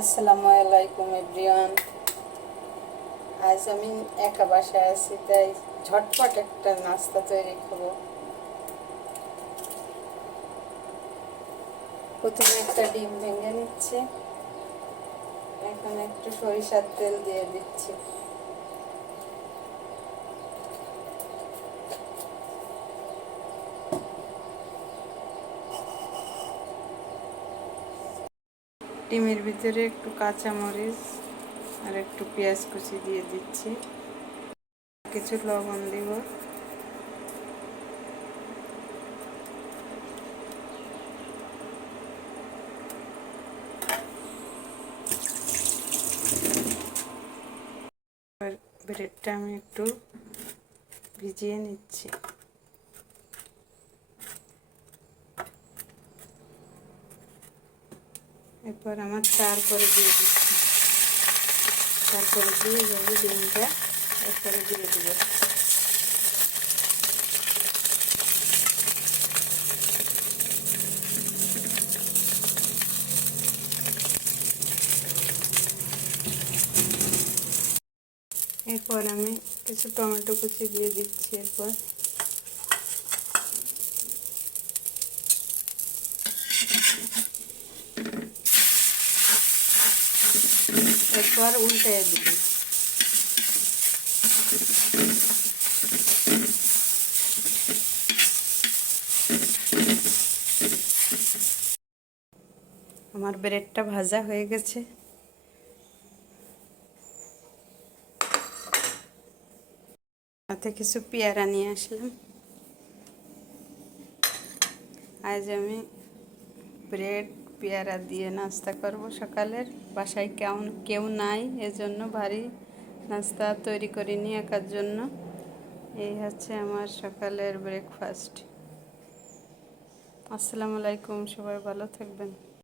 আসসালামু আলাইকুম, এভরিওয়ান। আজ আমি একা বাসায় আছি, তাই ঝটপট একটা নাস্তা তৈরি করব। প্রথমে একটা ডিম ভেঙে নিচ্ছে। এখন একটু সরিষার তেল দিয়ে দিচ্ছি। ডিমের ভিতরে একটু কাঁচামরিচ আর একটু পেঁয়াজ কুচি দিয়ে দিচ্ছি। কিছু লবণ দিব। ব্রেডটা আমি একটু ভিজিয়ে নিচ্ছি। এরপর আমার তারপরে দিয়ে দিচ্ছি। তারপরে দিয়ে যাব ডিমটা এরপরে দিয়ে দিব। এরপর আমি কিছু টমেটো কুচি দিয়ে দিচ্ছি এরপর। এরপর উল্টে দিবি আমার ব্রেডটা ভাজা হয়ে গেছে। সাথে কিছু পেয়ারা নিয়ে আসলাম। আজ আমি ব্রেড পেয়ারা দিয়ে নাস্তা করব সকালের। বাসায় কেউ কেউ নাই, এজন্য ভারী নাস্তা তৈরি করিনি একার জন্য। এই হচ্ছে আমার সকালের ব্রেকফাস্ট আসসালামু আলাইকুম, সবাই ভালো থাকবেন।